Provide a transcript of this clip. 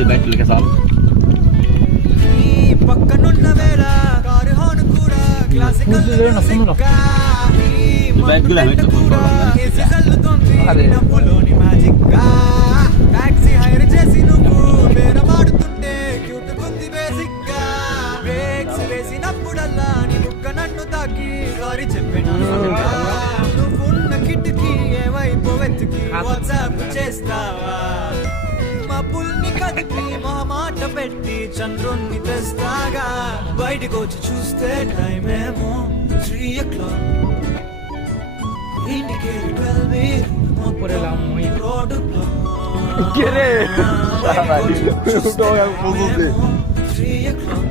ఇది బయట లేక సార్ పక్కనున్న వేళ కారు హార్న్ కూడా క్లాసికల్ మ్యూజిక్ నవ్వులోని మ్యాజిక్ టాక్సీ హైర్ చేసి నువ్వు బేరమాడుతుంటే క్యూట్ ఉంది బేసిక్ గా బ్రేక్స్ వేసినప్పుడల్లా నీ బుక్క నన్ను తాకి సారీ చెప్పినా నువ్వున్న కిటికీ ఏవైపు వెతికి వాట్సాప్ చేస్తావా మబ్బుల్ని కదిపి మా మాట పెట్టి చంద్రుణ్ణి తెస్తాగా బయటకు వచ్చి చూస్తే టైం ఏమో 3 o'clock indicator 12 por el amo y road block ¿Quiere? 3 o'clock